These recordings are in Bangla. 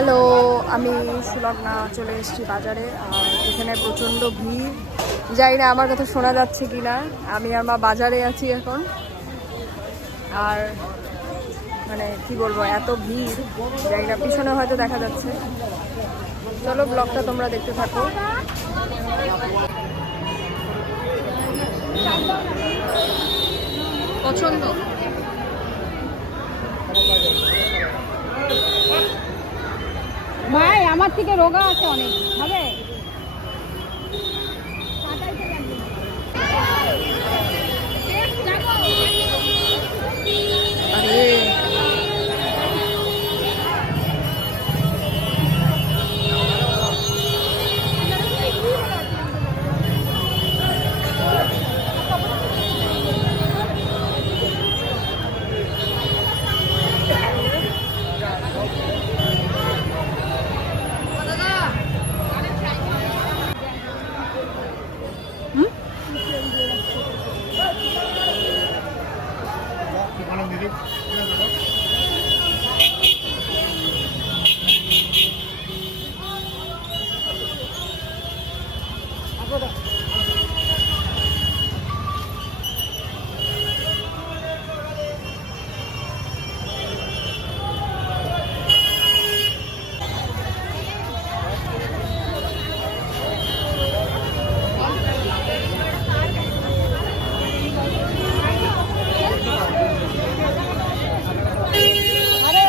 হ্যালো, আমি সুলগ্না চলে এসেছি বাজারে। আর এখানে প্রচণ্ড ভিড়, জানি না আমার কথা শোনা যাচ্ছে কি না। আমি আর মা বাজারে আছি এখন। আর মানে কি বলবো, এত ভিড়, জানি না পিছনে হয়তো দেখা যাচ্ছে। চলো ব্লগটা তোমরা দেখতে থাকো। পছন্দ ভাই, আমার থেকে রোগা আছে অনেক, হবে? আরে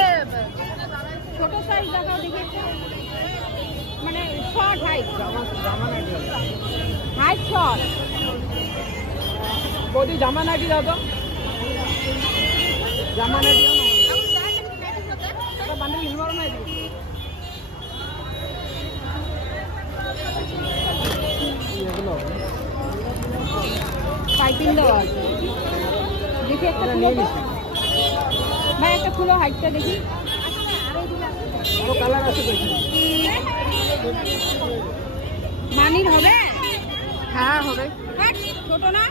ছোট সাইজ দেখাও দেখি, মানে শর্ট হাইট, হাইট শর্ট। বৌদি জামা নাকি দাও তো, জামা নাকি বান্ডেল হিমারো নাই পাইপিং দেওয়া আছে। দেখি একটা খুলো তো ভাই, একটা খুলো, হাইটটা দেখি। আরো কালার আছে দেখি। মানির হবে? হ্যাঁ হবে। ছোট না,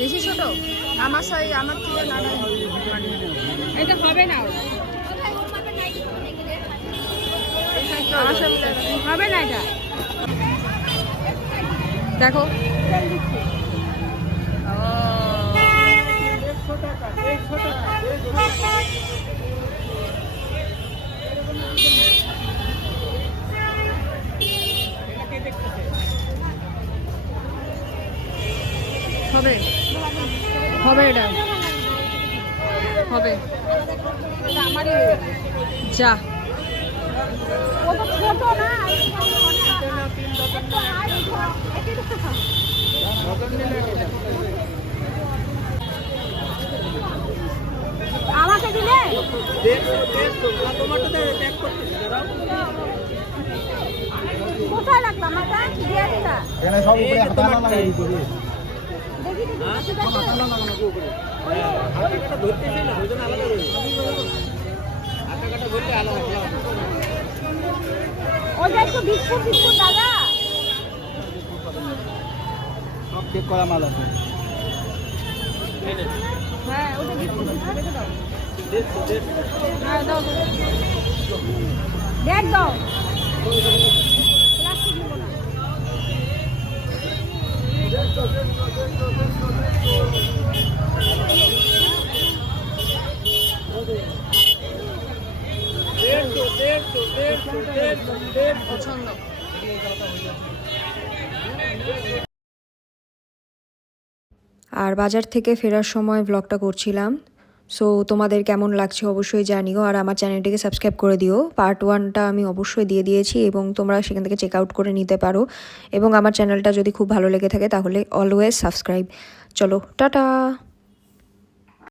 বেশি ছোট? আমার আমার থেকে না। এটা হবে না, হবে না এটা। দেখো হবে, হবে, এটা হবে। আমারই যা ও তো ছোট না, আমাকে দিলে কোথায় রাখলাম? এটা দিয়ে দিলা? এখানে সব উপরে একটা তালা লাগাই দিতে দেখি দেখি, ঠিক আছে। তালা লাগানো কি উপরে হাতে কাটা ধরতেছে না, ওই জন্য আলাদা করে হাতে কাটা ধরতে আলাদা আলাদা। ওইটা একটু বিস্কুট বিস্কুট দাদা। সব চেক করা মাল আছে। হ্যাঁ, ওটা বিস্কুট বিস্কুট রেখে দাও। হ্যাঁ, দাও দাও। ডেট দাও, প্লাস্টিক নেবো না। পছন্দ। আর বাজার থেকে ফেরার সময় ব্লগটা করছিলাম। সো তোমাদের কেমন লাগছে অবশ্যই জানিও। আর আমার চ্যানেলটিকে সাবস্ক্রাইব করে দিও। পার্ট 1টা আমি অবশ্যই দিয়ে দিয়েছি এবং তোমরা সেখান থেকে চেক আউট করে নিতে পারো। এবং আমার চ্যানেলটা যদি খুব ভালো লেগে থাকে তাহলে অলওয়েজ সাবস্ক্রাইব। চলো টাটা।